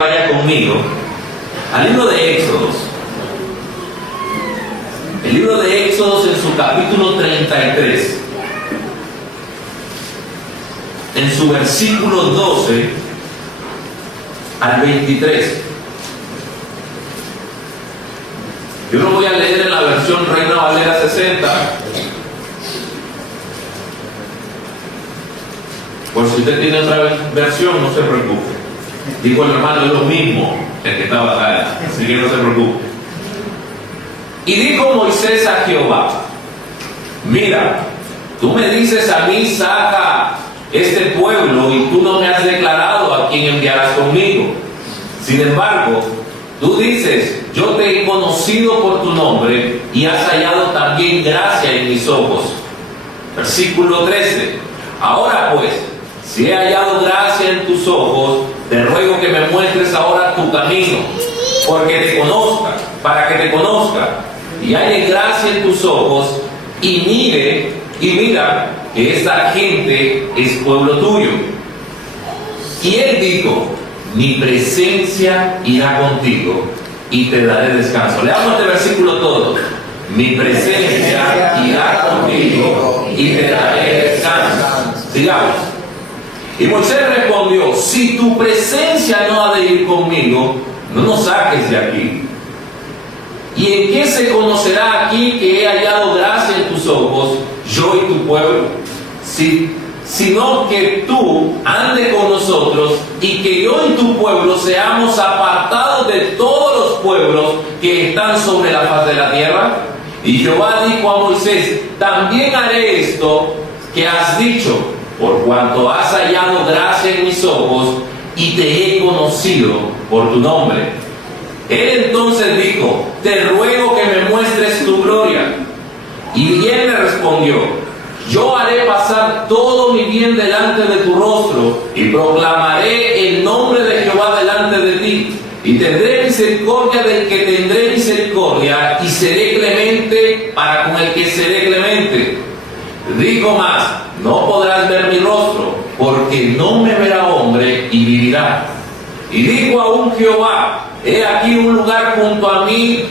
Vaya conmigo al libro de Éxodos. El libro de Éxodos en su capítulo 33, en su versículo 12 al 23. Yo lo voy a leer en la versión Reina Valera 60. Por si usted tiene otra versión, no se preocupe. Dijo el hermano, es lo mismo el que estaba acá, así que no se preocupe. Y dijo Moisés a Jehová: mira, tú me dices a mí, saca este pueblo, y tú no me has declarado a quién enviarás conmigo. Sin embargo, tú dices, yo te he conocido por tu nombre y has hallado también gracia en mis ojos. Versículo 13. Ahora pues, si he hallado gracia en tus ojos, te ruego que me muestres ahora tu camino, porque te conozca, para que te conozca, y haya gracia en tus ojos, y mira que esta gente es pueblo tuyo. Y él dijo: mi presencia irá contigo y te daré descanso. Leamos este versículo todo. Mi presencia irá contigo y te daré descanso. Sigamos. Y Moisés respondió: si tu presencia no ha de ir conmigo, no nos saques de aquí. ¿Y en qué se conocerá aquí que he hallado gracia en tus ojos, yo y tu pueblo? Sino que tú andes con nosotros y que yo y tu pueblo seamos apartados de todos los pueblos que están sobre la faz de la tierra. Y Jehová dijo a Moisés: también haré esto que has dicho, por cuanto has hallado gracia en mis ojos y te he conocido por tu nombre. Él entonces dijo: te ruego que me muestres tu gloria. Y él le respondió: yo haré pasar todo mi bien delante de tu rostro y proclamaré el nombre de Jehová delante de ti. Y tendré misericordia del que tendré misericordia, y seré clemente para con el que seré clemente. Digo más: no podrás ver mi rostro, porque no me verá hombre y vivirá. Y dijo aún Jehová: he aquí un lugar junto a mí,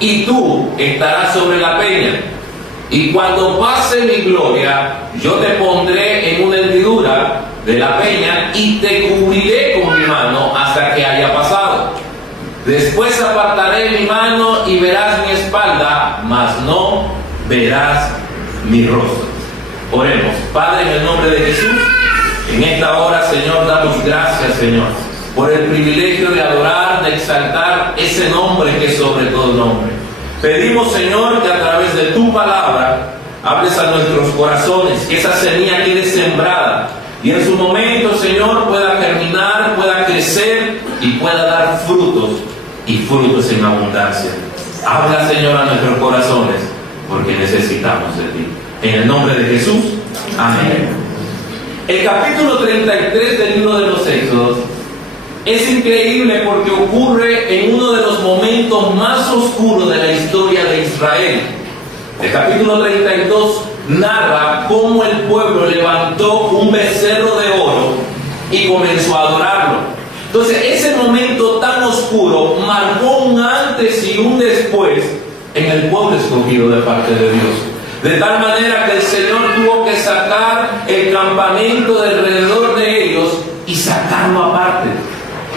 y tú estarás sobre la peña. Y cuando pase mi gloria, yo te pondré en una hendidura de la peña y te cubriré con mi mano hasta que haya pasado. Después apartaré mi mano y verás mi espalda, mas no verás mi rostro. Oremos. Padre, en el nombre de Jesús, en esta hora, Señor, damos gracias, Señor, por el privilegio de adorar, de exaltar ese nombre que es sobre todo nombre. Pedimos, Señor, que a través de tu palabra hables a nuestros corazones, que esa semilla quede sembrada y en su momento, Señor, pueda germinar, pueda crecer y pueda dar frutos, y frutos en abundancia. Habla, Señor, a nuestros corazones, porque necesitamos de ti. En el nombre de Jesús, amén. El capítulo 33 del libro de los Éxodos es increíble porque ocurre en uno de los momentos más oscuros de la historia de Israel. El capítulo 32 narra cómo el pueblo levantó un becerro de oro y comenzó a adorarlo. Entonces, ese momento tan oscuro marcó un antes y un después en el pueblo escogido de parte de Dios. De tal manera que el Señor tuvo que sacar el campamento de alrededor de ellos y sacarlo aparte.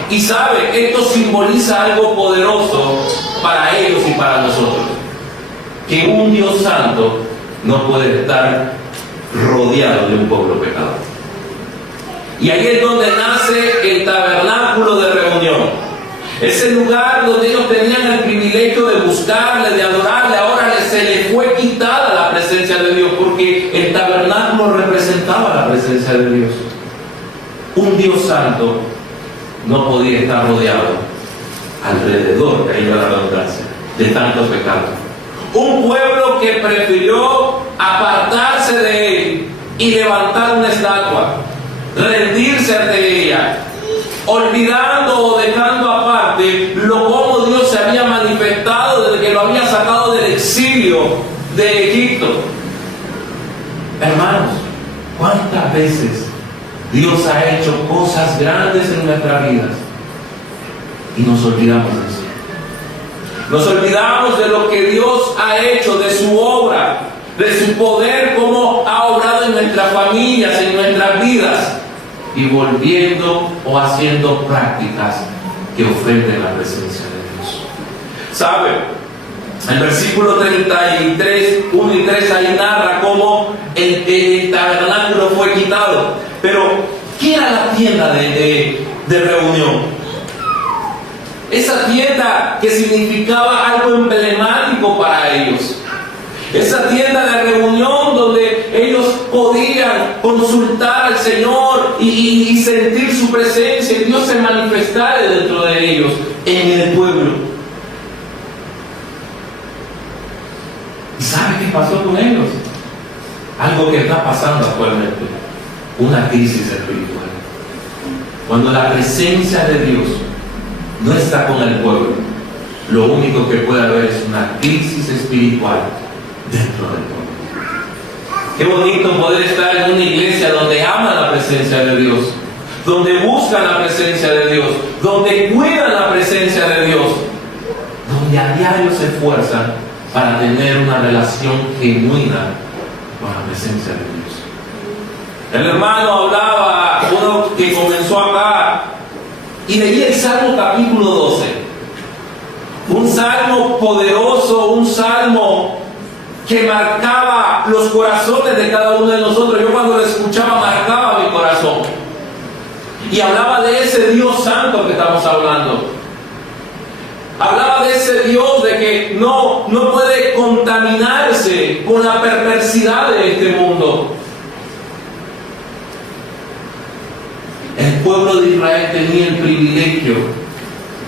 Y sabe, esto simboliza algo poderoso para ellos y para nosotros. Que un Dios santo no puede estar rodeado de un pueblo pecador. Y ahí es donde nace el tabernáculo de reunión. Ese lugar donde ellos tenían el privilegio de buscarle, de adorarle. Ahora se les fue quitada la presencia de Dios, porque el tabernáculo representaba la presencia de Dios. Un Dios santo no podía estar rodeado alrededor, que ahí va la redundancia, de tantos pecados. Un pueblo que prefirió apartarse de él y levantar una estatua, rendirse ante ella, olvidando o dejando aparte cómo Dios se había manifestado desde que lo había sacado del exilio de Egipto. Hermanos, ¿cuántas veces Dios ha hecho cosas grandes en nuestras vidas Y nos olvidamos de eso. Nos olvidamos de lo que Dios ha hecho, de su obra, de su poder, cómo ha obrado en nuestras familias, en nuestras vidas, y volviendo o haciendo prácticas que ofenden la presencia de Dios. ¿Sabe? El versículo 33, 1 y 3, ahí narra cómo el tabernáculo fue quitado. Pero, ¿qué era la tienda de reunión? Esa tienda que significaba algo emblemático para ellos. Esa tienda de reunión donde ellos podían consultar al Señor y sentir su presencia, y Dios se manifestara dentro de ellos, en el pueblo. ¿Y sabe qué pasó con ellos? Algo que está pasando actualmente, una crisis espiritual. Cuando la presencia de Dios no está con el pueblo, lo único que puede haber es una crisis espiritual dentro del pueblo. Qué bonito poder estar en una iglesia donde aman la presencia de Dios, donde buscan la presencia de Dios, donde cuidan la presencia de Dios, donde a diario se esfuerzan para tener una relación genuina con la presencia de Dios. El hermano hablaba, uno que comenzó acá, y leí el Salmo capítulo 12. Un salmo poderoso, un salmo que marcaba los corazones de cada uno de nosotros. Yo cuando lo escuchaba marcaba mi corazón. Y hablaba de ese Dios santo que estamos hablando. Hablaba de ese Dios de que no puede contaminarse con la perversidad de este mundo. El pueblo de Israel tenía el privilegio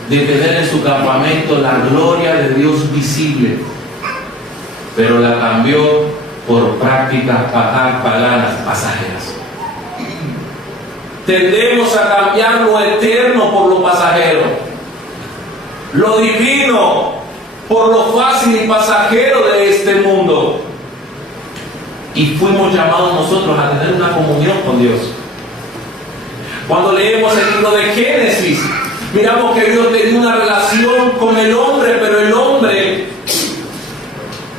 de tener en su campamento la gloria de Dios visible, pero la cambió por prácticas paganas pasajeras. Tendemos a cambiar lo eterno por lo pasajero, lo divino por lo fácil y pasajero de este mundo. Y fuimos llamados nosotros a tener una comunión con Dios. Cuando leemos el libro de Génesis, miramos que Dios tenía una relación con el hombre, pero el hombre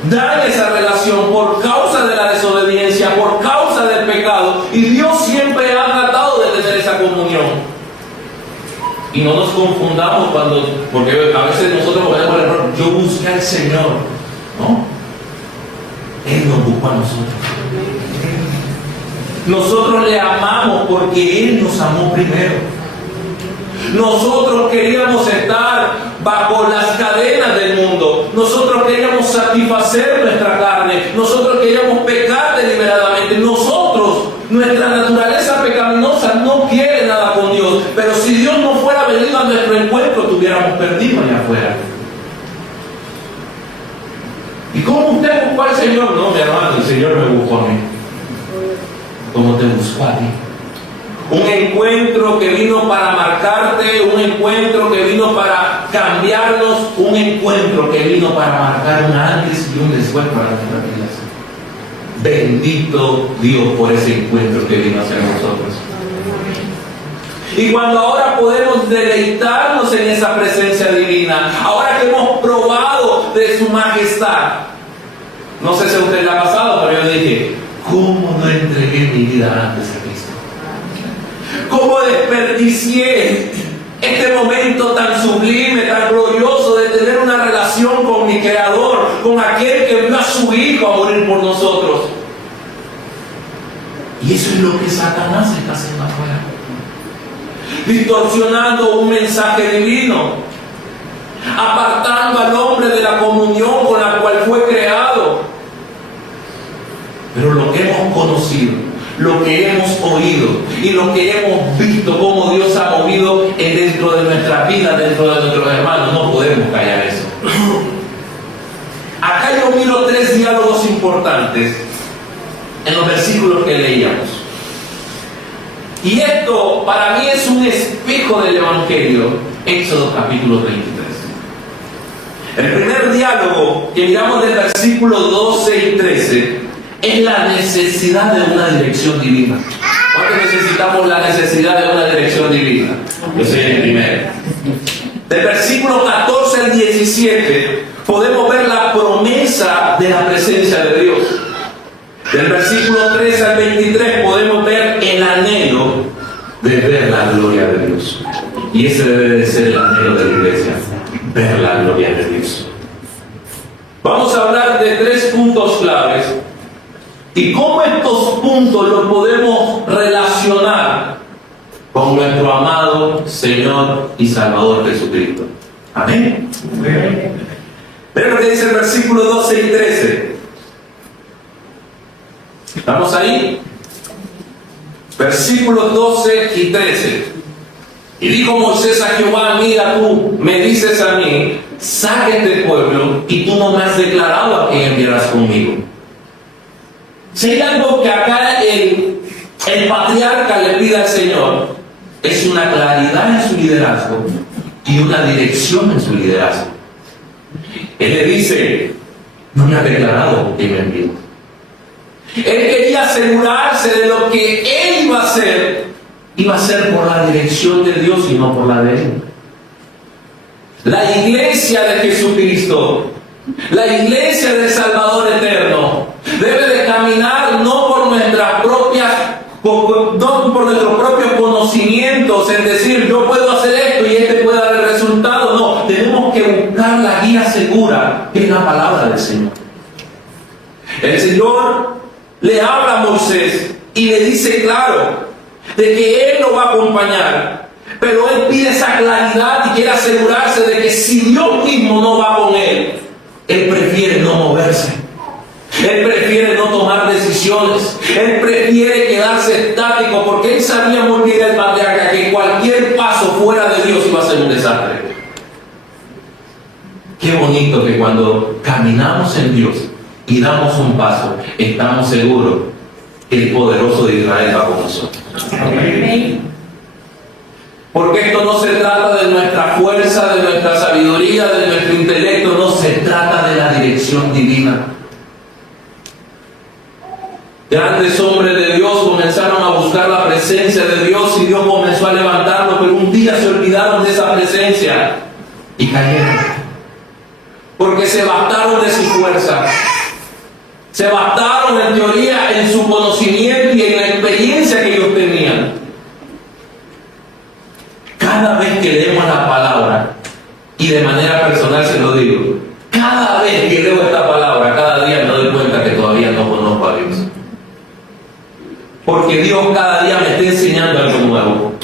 daña esa relación por causa de la desobediencia, por causa del pecado, y Dios siempre ha tratado de tener esa comunión. Y no nos confundamos porque a veces nosotros ponemos el error, yo busqué al Señor, ¿no? Él nos buscó a nosotros. Nosotros le amamos porque Él nos amó primero. Nosotros queríamos estar bajo las cadenas del mundo. Nosotros queríamos satisfacer nuestra carne. Nosotros queríamos pecar deliberadamente. Nuestra naturaleza pecaminosa no quiere nada con Dios. Pero si Dios no fuera venido a nuestro encuentro, estuviéramos perdidos allá afuera. ¿Y cómo usted buscó al Señor? No, mi hermano, el Señor me buscó a mí. ¿Cómo te buscó a ti? Un encuentro que vino para marcarte, un encuentro que vino para cambiarnos, un encuentro que vino para marcar un antes y un después para nuestras vidas. Bendito Dios por ese encuentro que vino hacia nosotros. Y cuando ahora podemos deleitarnos en esa presencia divina, ahora que hemos probado de su majestad, no sé si a usted le ha pasado, pero yo dije, ¿cómo no entregué mi vida antes a Cristo? ¿Cómo desperdicié este momento tan sublime, tan glorioso de tener una relación con mi Creador, con aquel que envió a su Hijo a morir por nosotros? Y eso es lo que Satanás está haciendo afuera, distorsionando un mensaje divino, apartando al hombre de la comunión con la cual fue creado. Pero lo que hemos conocido, lo que hemos oído y lo que hemos visto, cómo Dios ha movido dentro de nuestra vida, dentro de nuestros hermanos, no podemos callar eso. Acá yo miro 3 diálogos importantes en los versículos que leíamos. Y esto para mí es un espejo del Evangelio, Éxodo capítulo 33. El primer diálogo que miramos del versículo 12 y 13 es la necesidad de una dirección divina. ¿Cuánto necesitamos la necesidad de una dirección divina? Yo soy el primero. del versículo 14 al 17, podemos ver la promesa de la presencia de Dios. Del versículo 13 al 23 podemos ver el anhelo de ver la gloria de Dios. Y ese debe de ser el anhelo de la iglesia, ver la gloria de Dios. Vamos a hablar de 3 puntos claves y cómo estos puntos los podemos relacionar con nuestro amado Señor y Salvador Jesucristo. Amén. Vean lo que dice el versículo 12 y 13. ¿Estamos ahí? Versículos 12 y 13. Y dijo Moisés a Jehová: mira, tú me dices a mí, saque este pueblo, y tú no me has declarado a quién enviarás conmigo. Si hay algo que acá el patriarca le pide al Señor, es una claridad en su liderazgo y una dirección en su liderazgo. Él le dice: no me has declarado quién me envió. Él quería asegurarse de lo que él iba a hacer por la dirección de Dios y no por la de él. La iglesia de Jesucristo, la iglesia del Salvador eterno, debe de caminar no por nuestros propios conocimientos, en decir yo puedo hacer esto y este puede dar el resultado. No, tenemos que buscar la guía segura, que es la palabra del Señor. El Señor le habla a Moisés y le dice claro de que Él lo va a acompañar, pero Él pide esa claridad y quiere asegurarse de que si Dios mismo no va con Él, Él prefiere no moverse. Él prefiere no tomar decisiones. Él prefiere quedarse estático, porque Él sabía muy bien, el patriarca, que cualquier paso fuera de Dios iba a ser un desastre. Qué bonito que cuando caminamos en Dios y damos un paso, estamos seguros que el poderoso de Israel va con nosotros. Amén. Porque esto no se trata de nuestra fuerza, de nuestra sabiduría, de nuestro intelecto, no, se trata de la dirección divina. Grandes hombres de Dios comenzaron a buscar la presencia de Dios y Dios comenzó a levantarlos, pero un día se olvidaron de esa presencia y cayeron. Porque se bastaron de su fuerza, se bastaron en teoría, en su conocimiento y en la experiencia que ellos tenían. Cada vez que leemos la palabra, y de manera personal se lo digo, cada vez que leo esta palabra, cada día me doy cuenta que todavía no conozco a Dios. Porque Dios cada día me está enseñando algo nuevo.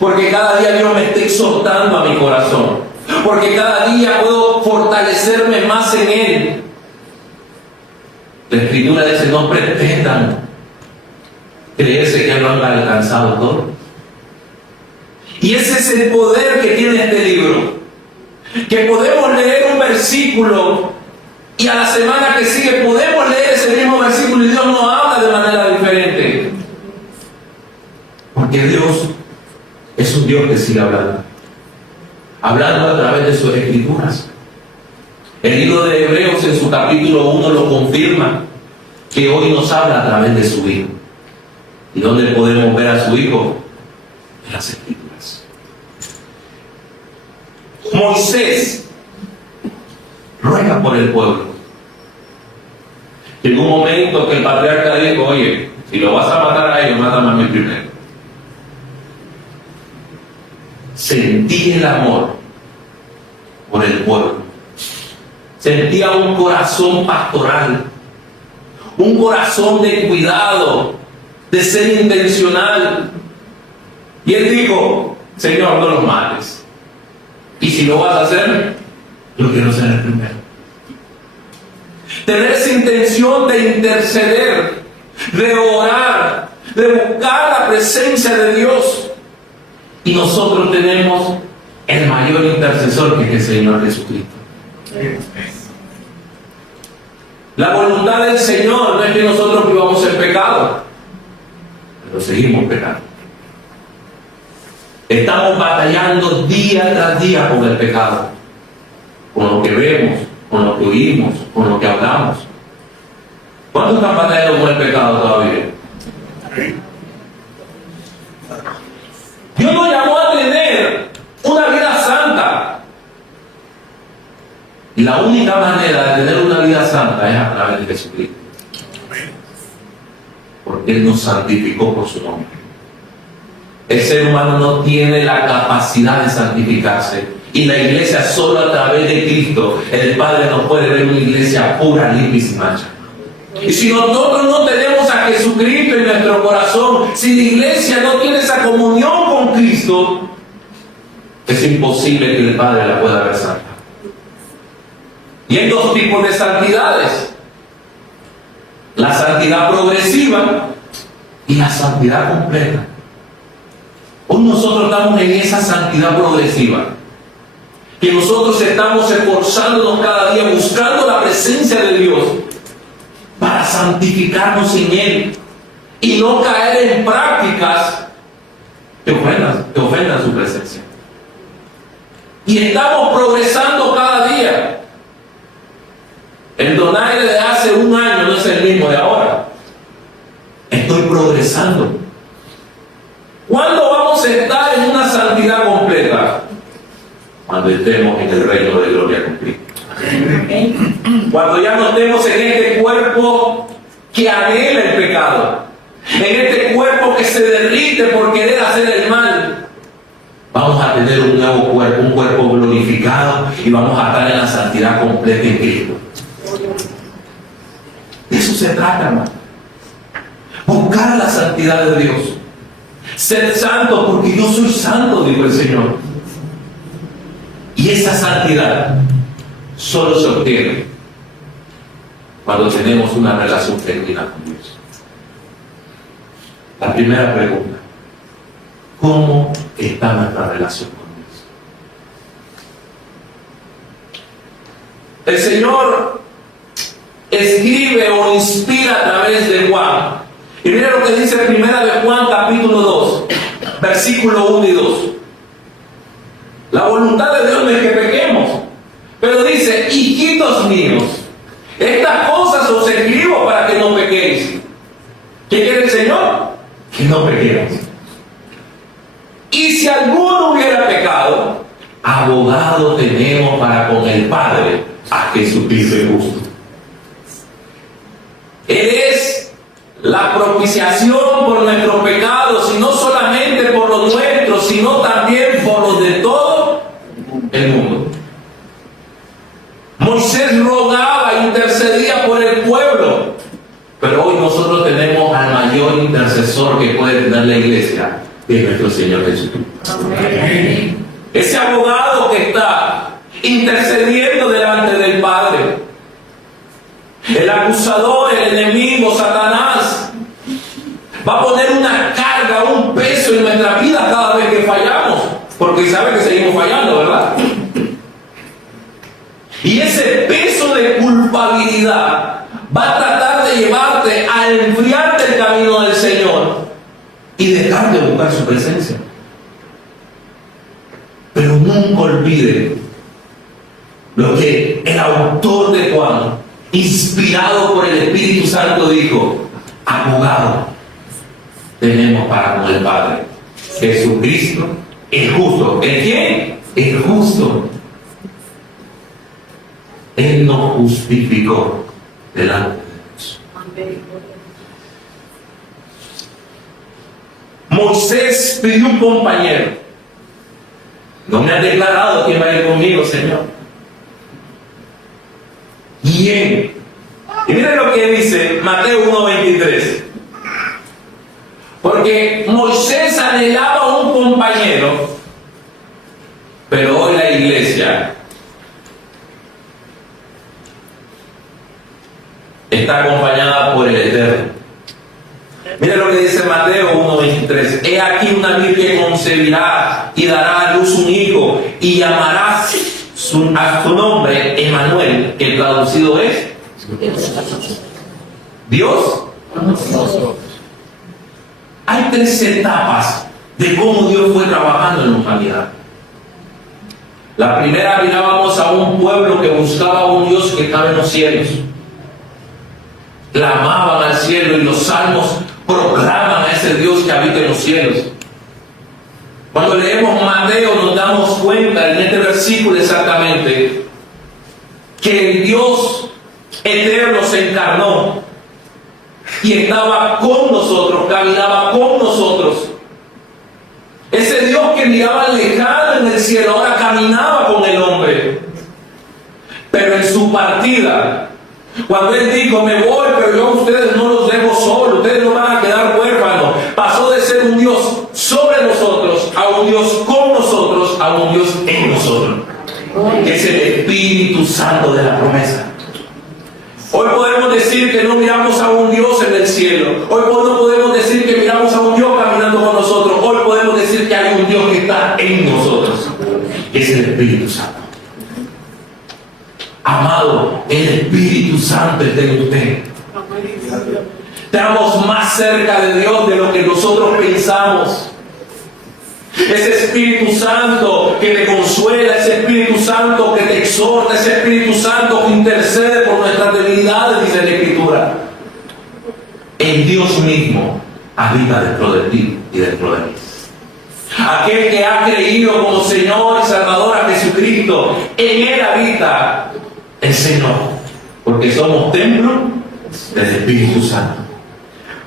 Porque cada día Dios me está exhortando a mi corazón. Porque cada día puedo fortalecerme más en Él. La Escritura dice: no pretendan creerse que no han alcanzado todo. Y ese es el poder que tiene este libro. Que podemos leer un versículo y a la semana que sigue podemos leer ese mismo versículo y Dios nos habla de manera diferente. Porque Dios es un Dios que sigue hablando. Hablando a través de sus escrituras. El libro de Hebreos en su capítulo 1 lo confirma, que hoy nos habla a través de su Hijo. ¿Y dónde podemos ver a su Hijo? En las escrituras. Moisés ruega por el pueblo. Llegó un momento que el patriarca dijo: oye, si lo vas a matar a ellos, mátame a mí primero. Sentí el amor por el pueblo. Sentía un corazón pastoral, un corazón de cuidado, de ser intencional. Y él dijo: Señor, no los mates. Y si lo vas a hacer, yo quiero ser el primero. Tener esa intención de interceder, de orar, de buscar la presencia de Dios. Y nosotros tenemos el mayor intercesor, que es el Señor Jesucristo. La voluntad del Señor no es que nosotros vivamos en pecado, pero seguimos pecando. Estamos batallando día tras día con el pecado, con lo que vemos, con lo que oímos, con lo que hablamos. ¿Cuántos están batallando con el pecado todavía? Dios nos llamó a tener una vida santa. Y la única manera de tener una vida santa es a través de Jesucristo. Porque Él nos santificó por su nombre. El ser humano no tiene la capacidad de santificarse. Y la iglesia solo a través de Cristo, el Padre nos puede ver una iglesia pura, limpia y sin mancha. Y si nosotros no tenemos a Jesucristo en nuestro corazón, si la iglesia no tiene esa comunión con Cristo, es imposible que el Padre la pueda ver santa. Y hay dos tipos de santidades: la santidad progresiva y la santidad completa. Hoy nosotros estamos en esa santidad progresiva, que nosotros estamos esforzándonos cada día, buscando la presencia de Dios para santificarnos en Él y no caer en prácticas que ofendan su presencia. Y estamos progresando cada día. El donaire de hace un año no es el mismo de ahora. Estoy progresando. ¿Cuándo vamos a estar en una santidad completa? Cuando estemos en el reino de gloria con Cristo. Cuando ya no estemos en este cuerpo que anhela el pecado, en este cuerpo que se derrite por querer hacer el mal, vamos a tener un nuevo cuerpo, un cuerpo glorificado, y vamos a estar en la santidad completa en Cristo. De eso se trata, hermano. Buscar la santidad de Dios. Ser santo porque yo soy santo, dijo el Señor. Y esa santidad solo se obtiene cuando tenemos una relación genuina con Dios. La primera pregunta: ¿cómo está nuestra relación con Dios? El Señor escribe o inspira a través de Juan. Y mira lo que dice Primera de Juan, capítulo 2, versículo 1 y 2. La voluntad de Dios no es que pequemos, pero dice: hijitos míos, estas cosas os escribo para que no pequéis. ¿Qué quiere el Señor? Que no pequemos. Y si alguno hubiera pecado, abogado tenemos para con el Padre, a Jesucristo el justo. Él es la propiciación por nuestros pecados, y no solamente por los nuestros, sino también por los de todo el mundo. Moisés rogaba e intercedía por el pueblo, pero hoy nosotros tenemos al mayor intercesor que puede tener la iglesia, que es nuestro Señor Jesucristo. Amén. Ese abogado que está intercediendo delante del Padre. El acusador, el enemigo, Satanás, va a poner una carga, un peso en nuestra vida cada vez que fallamos, porque sabe que seguimos fallando, ¿verdad? Y ese peso de culpabilidad va a tratar de llevarte a enfriarte el camino del Señor y dejar de buscar su presencia. Pero nunca olvide lo que el autor de Juan, inspirado por el Espíritu Santo, dijo: abogado tenemos para con el Padre, Jesucristo el justo. ¿El quién? El justo. Él nos justificó delante de Dios. Moisés pidió un compañero. No me ha declarado quién va a ir conmigo, Señor. ¿Quién? Y miren lo que dice Mateo 1:23. Porque Moisés anhelaba un compañero, pero hoy la iglesia está acompañada por el Eterno. Miren lo que dice Mateo 1:23. He aquí una virgen concebirá y dará a luz un hijo, y llamará a su nombre Emmanuel, que traducido es Dios. Hay tres etapas de cómo Dios fue trabajando en la humanidad. La primera, mirábamos a un pueblo que buscaba a un Dios que estaba en los cielos. Clamaban al cielo, y los salmos proclaman a ese Dios que habita en los cielos. Cuando leemos Mateo nos damos cuenta en este versículo exactamente que el Dios eterno se encarnó y estaba con nosotros, caminaba con nosotros. Ese Dios que miraba lejano en el cielo, ahora caminaba con el hombre. Pero en su partida, cuando Él dijo, me voy, pero yo a ustedes no los dejo solos, ustedes no van a quedar huérfanos, pasó de ser un Dios sobre nosotros, a un Dios con nosotros, a un Dios en nosotros, que es el Espíritu Santo de la promesa. Hoy podemos decir que no miramos a un Dios en el cielo. Hoy no podemos decir que miramos a un Dios caminando con nosotros. Hoy podemos decir que hay un Dios que está en nosotros, que es el Espíritu Santo. Amado, el Espíritu Santo está en usted. Estamos más cerca de Dios de lo que nosotros pensamos. Ese Espíritu Santo que te consuela, ese Espíritu Santo que te exhorta, ese Espíritu Santo que intercede por nuestras debilidades, dice la Escritura. El Dios mismo habita dentro de ti y dentro de mí. Aquel que ha creído como Señor y Salvador a Jesucristo, en Él habita el Señor, porque somos templo del Espíritu Santo.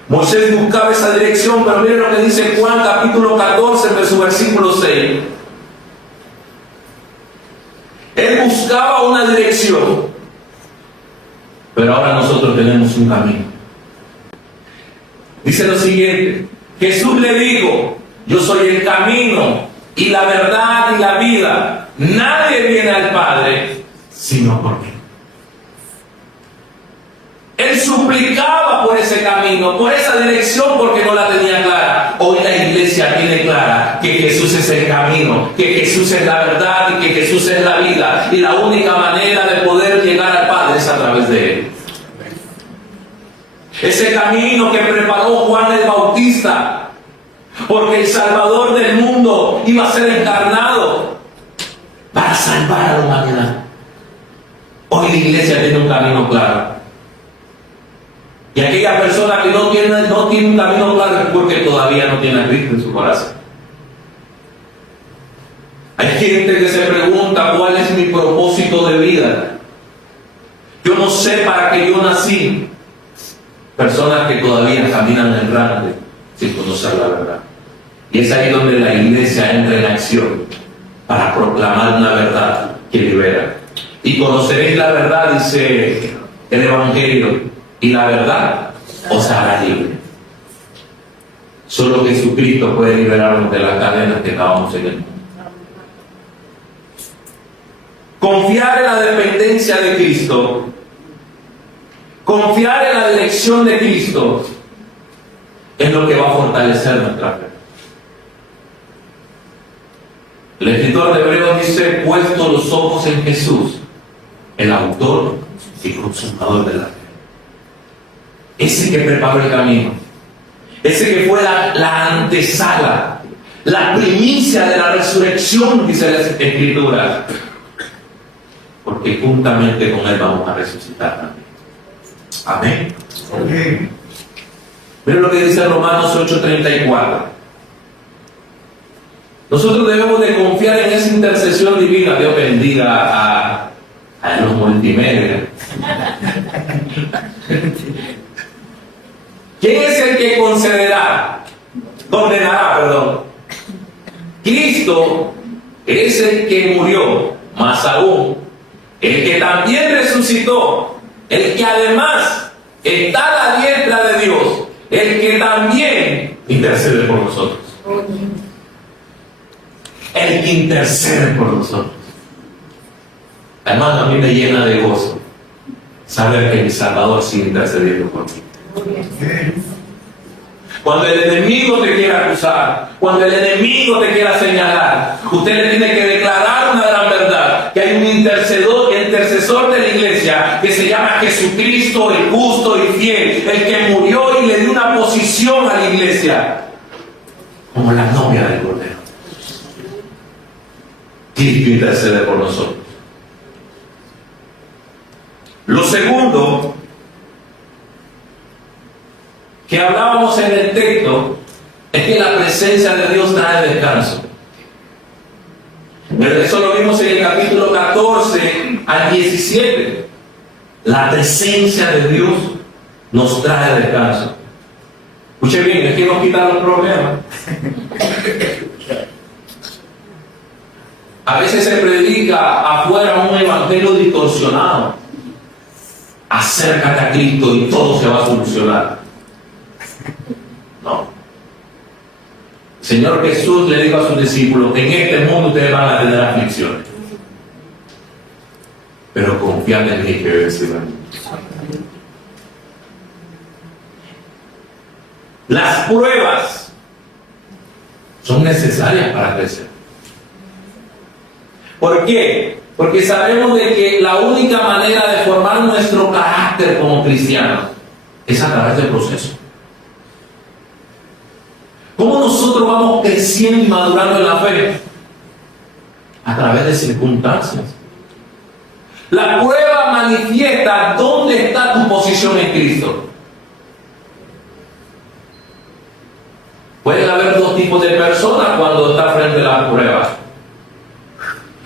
Moisés buscaba esa dirección, pero miren lo que dice Juan capítulo 14, versículo 6. Él buscaba una dirección, pero ahora nosotros tenemos un camino. Dice lo siguiente: Jesús le dijo, yo soy el camino y la verdad y la vida. Nadie viene al Padre sino por mí. Él suplicaba por ese camino, por esa dirección, porque no la tenía clara. Hoy la iglesia tiene clara que Jesús es el camino, que Jesús es la verdad y que Jesús es la vida. Y la única manera de poder llegar al Padre es a través de Él. Ese camino que preparó Juan el Bautista, porque el Salvador del mundo iba a ser encarnado para salvar a la humanidad. Hoy la iglesia tiene un camino claro. Y aquella persona que no tiene un camino claro es porque todavía no tiene a Cristo en su corazón. Hay gente que se pregunta, ¿cuál es mi propósito de vida? Yo no sé para qué yo nací. Personas que todavía caminan errante sin conocer la verdad. Y es ahí donde la iglesia entra en acción para proclamar una verdad que libera. Y conoceréis la verdad, dice el Evangelio, y la verdad os hará libre. Solo Jesucristo puede liberarnos de las cadenas que estábamos en el mundo. Confiar en la dependencia de Cristo, confiar en la dirección de Cristo, es lo que va a fortalecer nuestra fe. El escritor de Hebreos dice, puesto los ojos en Jesús, el autor y consumador de la fe. Ese que preparó el camino, ese que fue la antesala, la primicia de la resurrección, dice la Escritura, porque juntamente con Él vamos a resucitar también. Amén. Amén. Miren lo que dice Romanos 8:34. Nosotros debemos de confiar en esa intercesión divina. Dios bendiga a los multimedia. ¿Quién es el que condenará? Cristo es el que murió, más aún, el que también resucitó, el que además está a la diestra de Dios, el que también intercede por nosotros. El que intercede por nosotros. Además, a mí me llena de gozo saber que mi Salvador sigue intercediendo por mí. Cuando el enemigo te quiera acusar, cuando el enemigo te quiera señalar, usted le tiene que declarar una gran verdad, que hay un intercesor de la iglesia que se llama Jesucristo, el justo y fiel, el que murió y le dio una posición a la iglesia como la novia del Cordero. Cristo intercede por nosotros. Lo segundo que hablábamos en el texto es que la presencia de Dios trae descanso. Eso lo vimos en el capítulo 14, al 17. La presencia de Dios nos trae descanso. Escuche bien, es que nos quita los problemas. A veces se predica afuera un evangelio distorsionado. Acércate a Cristo y todo se va a solucionar. No. Señor Jesús le dijo a sus discípulos: en este mundo ustedes van a tener aflicciones, pero confiad en mí que venceré. Las pruebas son necesarias para crecer. ¿Por qué? Porque sabemos de que la única manera de formar nuestro carácter como cristianos es a través del proceso. ¿Cómo nosotros vamos creciendo y madurando en la fe? A través de circunstancias. La prueba manifiesta dónde está tu posición en Cristo. Pueden haber dos tipos de personas cuando está frente a la prueba.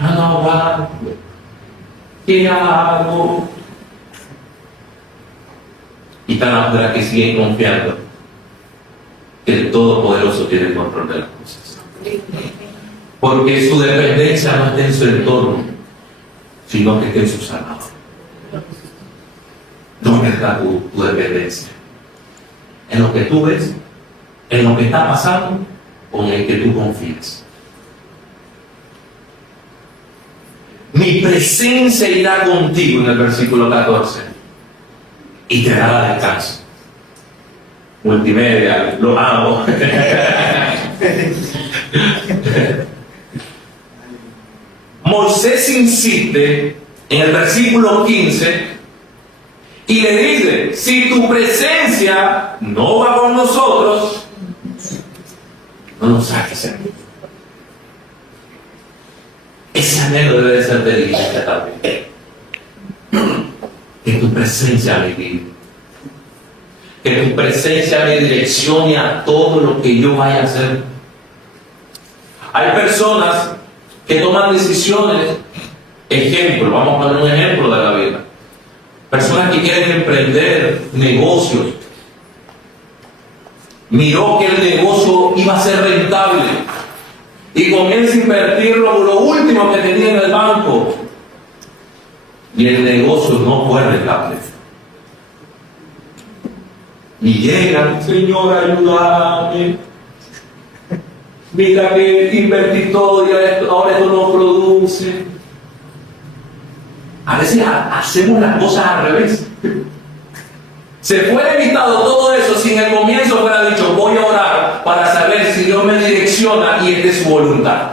No, ¿qué hago? Y están las que siguen confiando que el Todopoderoso tiene el control de las cosas. Porque su dependencia no está en su entorno, sino que está en su Salvador. ¿Dónde está tu dependencia? ¿En lo que tú ves? ¿En lo que está pasando? ¿O en el que tú confías? Mi presencia irá contigo, en el versículo 14, y te dará descanso. Multimedia, lo amo. Moisés insiste en el versículo 15 y le dice: si tu presencia no va con nosotros, no nos saques aquí. Ese anhelo debe de ser de la iglesia también. Que tu presencia me guíe. Que tu presencia me direccione a todo lo que yo vaya a hacer. Hay personas que toman decisiones. Ejemplo, vamos a poner un ejemplo de la vida. Personas que quieren emprender negocios. Miró que el negocio iba a ser rentable y comienza a invertir lo último que tenía en el banco, y el negocio no fue rentable. Y llegan: Señor, ayúdame, mira que invertí todo y ahora esto no produce. A veces hacemos las cosas al revés. Se fue evitado todo eso si en el comienzo fuera dicho: voy a orar para saber si Dios me direcciona y es de su voluntad.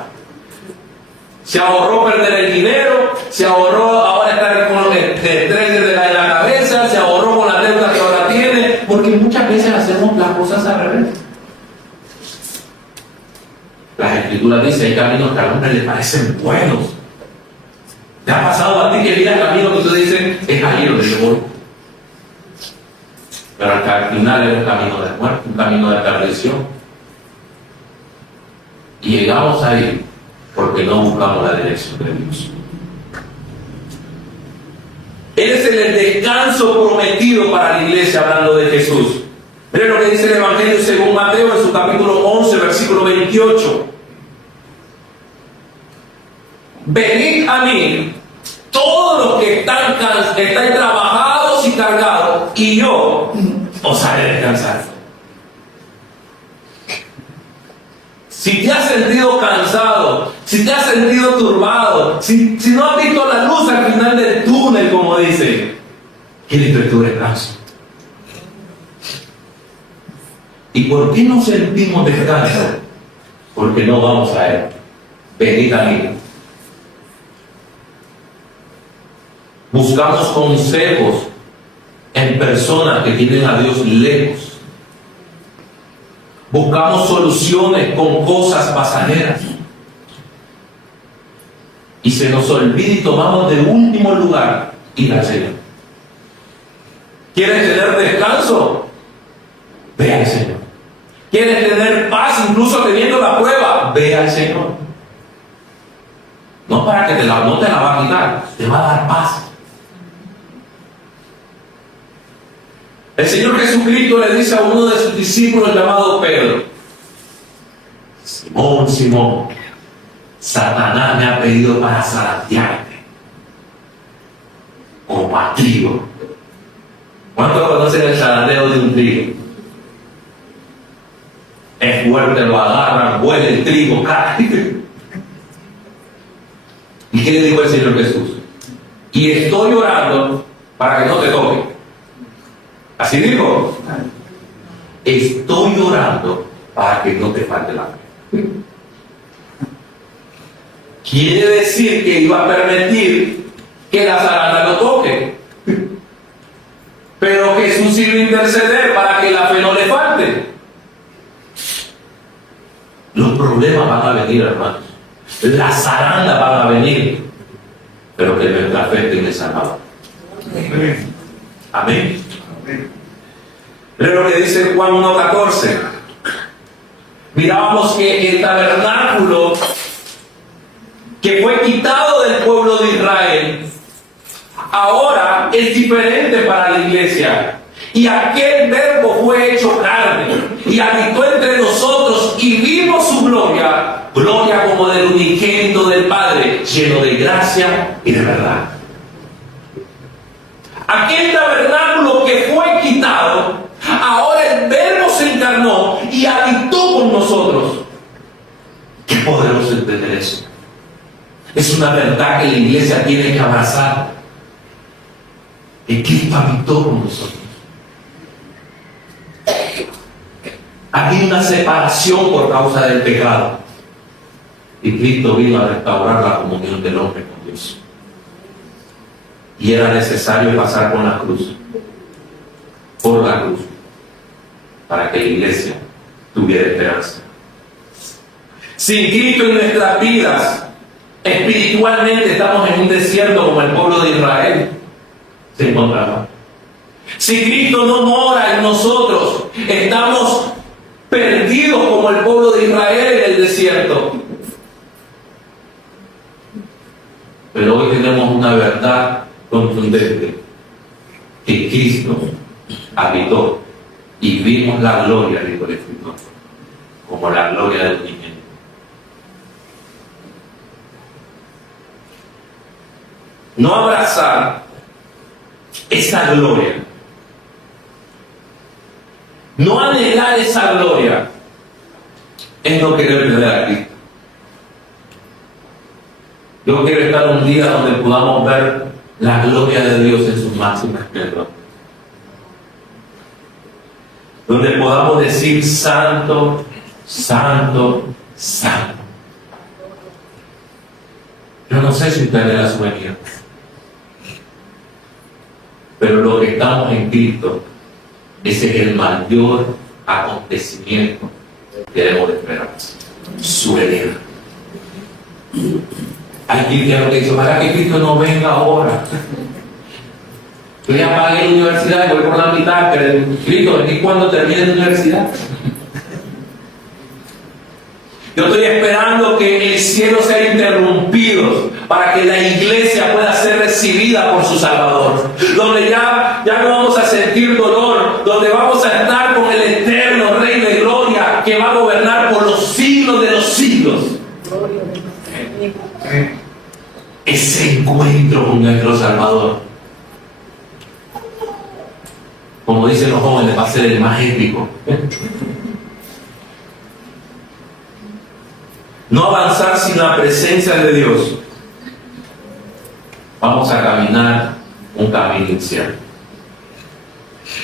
Se ahorró perder el dinero, se ahorró ahora estar con el estrés de la cabeza, se ahorró con la deuda que ahora tiene, porque muchas veces hacemos las cosas al revés. Las Escrituras dicen: hay caminos que al hombre le parecen buenos. ¿Te ha pasado a ti que miras caminos que tú dices: es ahí donde yo voy? Pero al final es un camino de muerte, un camino de perdición. Y llegamos ahí porque no buscamos la dirección de Dios. Él es el descanso prometido para la iglesia, hablando de Jesús. Miren lo que dice el Evangelio según Mateo en su capítulo 11, versículo 28. Venid a mí, todos los que estáis trabajados y cargados, y yo os haré descansar. Si te has sentido cansado, si te has sentido turbado, si no has visto la luz al final del túnel, como dicen, ¿quieres tu descanso? ¿Y por qué no sentimos descanso? Porque no vamos a Él. Venid a mí. Buscamos consejos en personas que tienen a Dios lejos. Buscamos soluciones con cosas pasajeras. Y se nos olvida y tomamos de último lugar ir al Señor. ¿Quieres tener descanso? Ve al Señor. ¿Quieres tener paz incluso teniendo la prueba? Ve al Señor. No para que no te la va a quitar, te va a dar paz. El Señor Jesucristo le dice a uno de sus discípulos llamado Pedro: Simón, Simón, Satanás me ha pedido para zarandearte como a trigo. ¿Cuántos conocen el zarandeo de un trigo? Es fuerte, lo agarran, huele el trigo, cae. ¿Y qué le dijo el Señor Jesús? Y estoy orando para que no te toque. Así dijo. Estoy orando para que no te falte la fe. Quiere decir que iba a permitir que la zaranda lo toque. Pero Jesús iba a interceder para que la fe no le falte. Los problemas van a venir, hermanos. Las zarandas van a venir. Pero que nuestra fe esté en el Salvador. Amén. Pero lo que dice Juan 1:14. Mirábamos que el tabernáculo que fue quitado del pueblo de Israel ahora es diferente para la iglesia. Y aquel verbo fue hecho carne y habitó entre nosotros y vimos su gloria, gloria como del unigénito del Padre, lleno de gracia y de verdad. Aquel tabernáculo que fue quitado, ahora el verbo se encarnó y habitó con nosotros. Qué poderoso entender eso. Es una verdad que la iglesia tiene que abrazar. Que Cristo habitó con nosotros. Había una separación por causa del pecado. Y Cristo vino a restaurar la comunión del hombre con Dios. Y era necesario pasar por la cruz. Por la cruz. Para que la iglesia tuviera esperanza. Sin Cristo en nuestras vidas, espiritualmente estamos en un desierto como el pueblo de Israel se encontraba. Si Cristo no mora en nosotros, estamos perdidos como el pueblo de Israel en el desierto. Pero hoy tenemos una verdad contundente, que Cristo habitó y vimos la gloria, dijo el Escritor, como la gloria del niño. No abrazar esa gloria, no anhelar esa gloria, es no querer ver a Cristo. Yo quiero estar un día donde podamos ver la gloria de Dios en su máximo esplendor, donde podamos decir: santo, santo, santo. Yo no sé si usted le da su venida, pero lo que estamos en Cristo, ese es el mayor acontecimiento que debemos de esperar, su venida. Hay cristianos que dicen: ojalá que Cristo no venga ahora. Yo ya pagué la universidad y voy por la mitad, pero Cristo, ¿venís cuando termine la universidad? Yo estoy esperando que el cielo sea interrumpido para que la iglesia pueda ser recibida por su Salvador. Donde ya no vamos a sentir dolor, donde vamos a estar con el eterno Rey de Gloria que va a gobernar por los siglos de los siglos. Ese encuentro con nuestro Salvador, como dicen los jóvenes, va a ser el más épico. No avanzar sin la presencia de Dios. Vamos a caminar un camino incierto.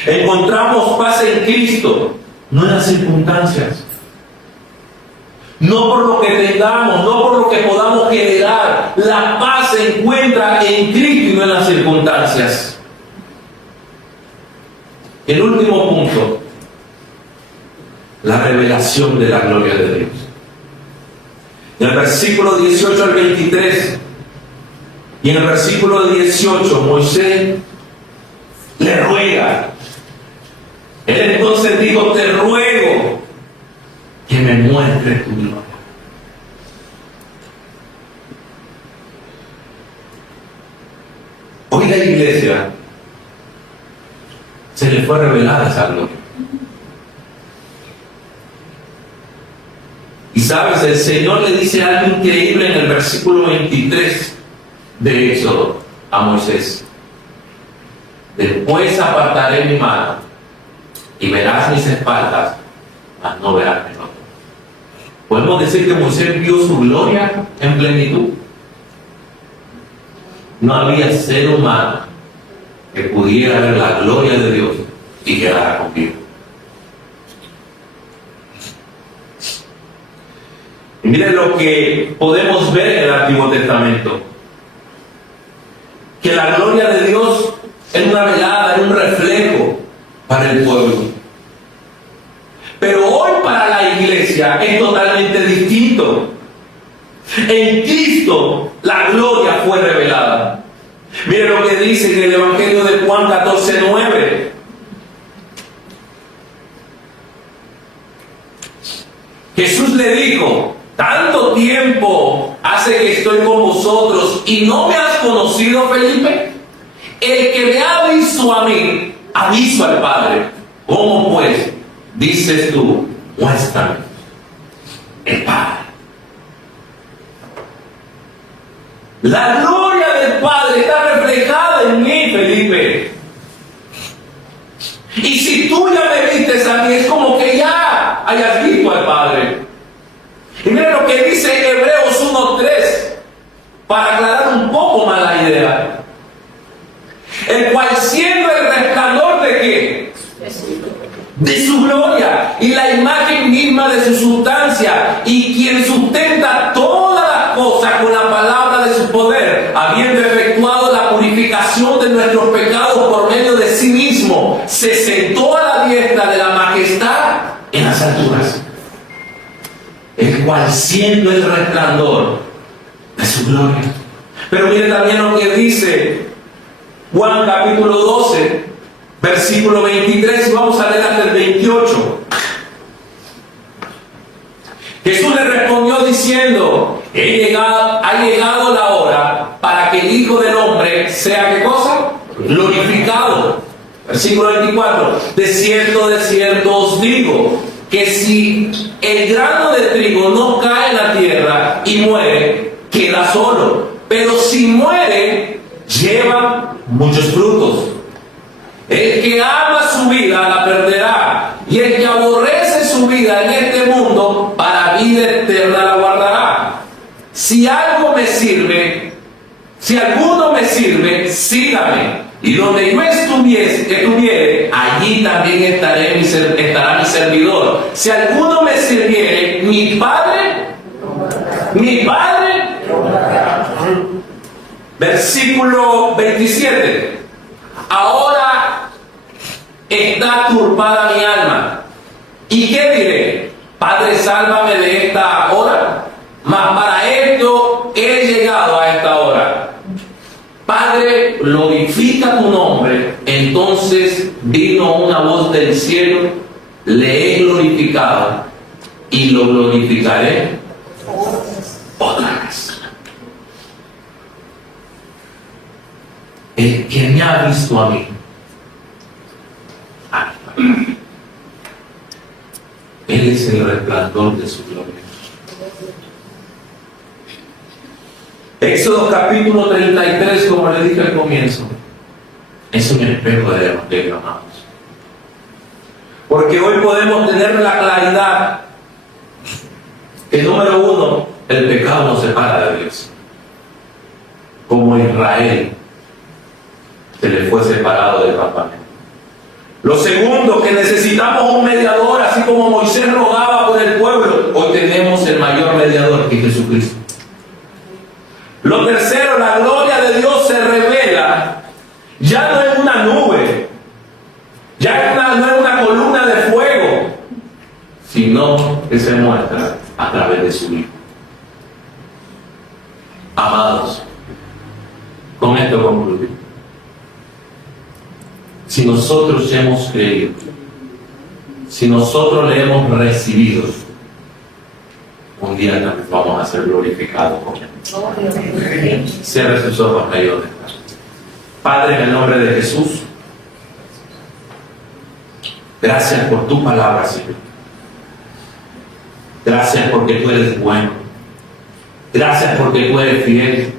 Encontramos paz en Cristo, no en las circunstancias. No por lo que tengamos, no por lo que podamos generar. La paz se encuentra en Cristo y no en las circunstancias. El último punto, la revelación de la gloria de Dios. En el versículo 18 al 23 y en el versículo 18 Moisés le ruega. Él entonces dijo: te ruego que me muestres tu gloria. fue revelada esa gloria. Y sabes, el Señor le dice algo increíble en el versículo 23 de Éxodo a Moisés. Después apartaré mi mano y verás mis espaldas, mas no verás mi rostro. Podemos decir que Moisés vio su gloria en plenitud. No había ser humano que pudiera ver la gloria de Dios y quedara conmigo. Y miren lo que podemos ver en el Antiguo Testamento. Que la gloria de Dios es una velada, es un reflejo para el pueblo. Pero hoy para la iglesia es totalmente distinto. En Cristo la gloria fue revelada. Miren lo que dice en el Evangelio de Juan 14:9. Jesús le dijo: tanto tiempo hace que estoy con vosotros y no me has conocido, Felipe. El que me ha visto a mí, ha visto al Padre. ¿Cómo pues dices tú, muéstrame el Padre? La gloria del Padre está reflejada en mí, Felipe. Y si tú ya me vistes a mí, es como que ya hayas visto al Padre. Y miren lo que dice Hebreos 1:3, para aclarar un poco más la idea. El cual, siendo el resplandor de ¿qué? De su gloria y la imagen misma de su sustancia, y quien sustenta todas las cosas con la palabra de su poder, habiendo efectuado la purificación de nuestros pecados por medio de sí mismo, se sentó a la diestra de la majestad en las alturas. El cual, siendo el resplandor de su gloria. Pero miren también lo que dice Juan capítulo 12, versículo 23, y vamos a leer hasta el 28. Jesús le respondió diciendo: ha llegado la hora para que el Hijo del Hombre sea, ¿qué cosa? Glorificado. Versículo 24. De cierto os digo, que si el grano de trigo no cae en la tierra y muere, queda solo. Pero si muere, lleva muchos frutos. El que ama su vida la perderá, y el que aborrece su vida en este mundo, para vida eterna la guardará. Si alguno me sirve, sígame. Y donde yo estuviere, allí también estará mi servidor. Si alguno me sirviere, mi Padre. Versículo 27. Ahora está turbada mi alma. ¿Y qué diré? Padre, sálvame de esta hora. Mas para esto he llegado a esta hora. Padre, glorifica tu nombre. Entonces vino una voz del cielo: le he glorificado y lo glorificaré otra vez. El que me ha visto a mí, Él es el resplandor de su gloria. Éxodo capítulo 33, como le dije al comienzo, es un espejo del Evangelio, amados. Porque hoy podemos tener la claridad que, número uno, el pecado nos separa de Dios. Como Israel se le fue separado del campamento. Lo segundo, que necesitamos un mediador, así como Moisés rogaba por el pueblo. Hoy tenemos el mayor mediador, que es Jesucristo. Lo tercero, la gloria de Dios se revela ya no en una nube, ya no es una columna de fuego, sino que se muestra a través de su Hijo. Amados, con esto concluyo. Si nosotros hemos creído, si nosotros le hemos recibido, un día también vamos a ser glorificados con Él. Cierre sus ojos, ahí donde está. Padre, en el nombre de Jesús, Gracias por tu palabra, Señor. Gracias porque tú eres bueno. Gracias porque tú eres fiel.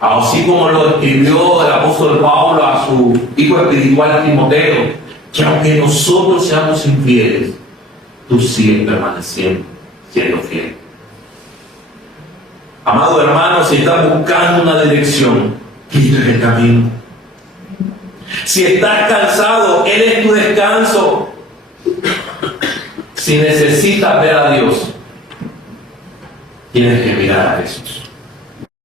Así como lo escribió el apóstol Pablo a su hijo espiritual Timoteo, que aunque nosotros seamos infieles, tú sigues permaneciendo, siendo fiel. Amado hermano, si estás buscando una dirección, Cristo es el camino. Si estás cansado, Él es tu descanso. Si necesitas ver a Dios, tienes que mirar a Jesús.